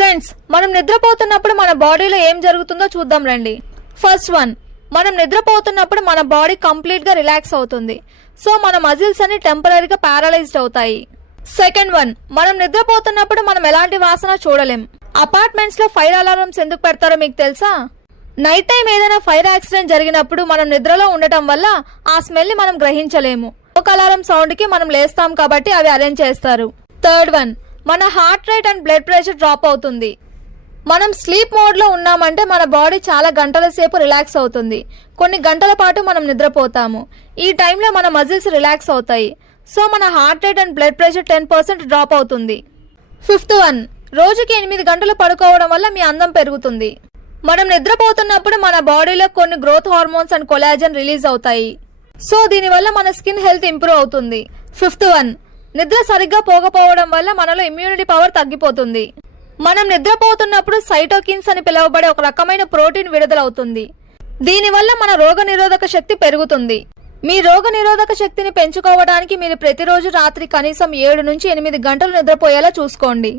Friends, మనం నిద్రపోతున్నప్పుడు మన బాడీలో ఏం జరుగుతుందో చూద్దాం రండి. ఫస్ట్ వన్, మనం నిద్రపోతున్నప్పుడు మన బాడీ కంప్లీట్ గా రిలాక్స్ అవుతుంది. సో మన మజిల్స్ అన్ని టెంపరీగా పారలైజ్డ్ అవుతాయి. సెకండ్ వన్, మనం నిద్రపోతున్నప్పుడు మనం ఎలాంటి వాసన చూడలేం. అపార్ట్మెంట్స్ లో ఫైర్ అలారమ్స్ ఎందుకు పెడతారో మీకు తెలుసా? నైట్ టైం ఏదైనా ఫైర్ యాక్సిడెంట్ జరిగినప్పుడు మనం నిద్రలో ఉండటం వల్ల ఆ స్మెల్ ని మనం గ్రహించలేము. ఒక అలారం సౌండ్ కి మనం లేస్తాం కాబట్టి అవి అరేంజ్ చేస్తారు. థర్డ్ వన్, మన heart rate and blood pressure drop అవుతుంది. మనం స్లీప్ మోడ్ లో ఉన్నామంటే మన బాడీ చాలా గంటల సేపు రిలాక్స్ అవుతుంది. కొన్ని గంటల పాటు మనం నిద్రపోతాము. ఈ టైంలో మన మజిల్స్ రిలాక్స్ అవుతాయి. సో మన heart rate and blood pressure 10% drop అవుతుంది. ఫిఫ్త్ వన్, రోజుకి 8 గంటలు పడుకోవడం వల్ల మీ అందం పెరుగుతుంది. మనం నిద్రపోతున్నప్పుడు మన బాడీలో కొన్ని growth hormones and collagen release అవుతాయి. సో దీనివల్ల మన స్కిన్ హెల్త్ ఇంప్రూవ్ అవుతుంది. ఫిఫ్త్ వన్, నిద్ర సరిగ్గా పోకపోవడం వల్ల మనలో ఇమ్యూనిటీ పవర్ తగ్గిపోతుంది. మనం నిద్రపోతున్నప్పుడు సైటోకిన్స్ అని పిలువబడే ఒక రకమైన ప్రోటీన్ విడుదలవుతుంది. దీనివల్ల మన రోగనిరోధక శక్తి పెరుగుతుంది. మీ రోగనిరోధక శక్తిని పెంచుకోవడానికి మీరు ప్రతిరోజు రాత్రి కనీసం 7 నుంచి 8 గంటలు నిద్రపోయేలా చూసుకోండి.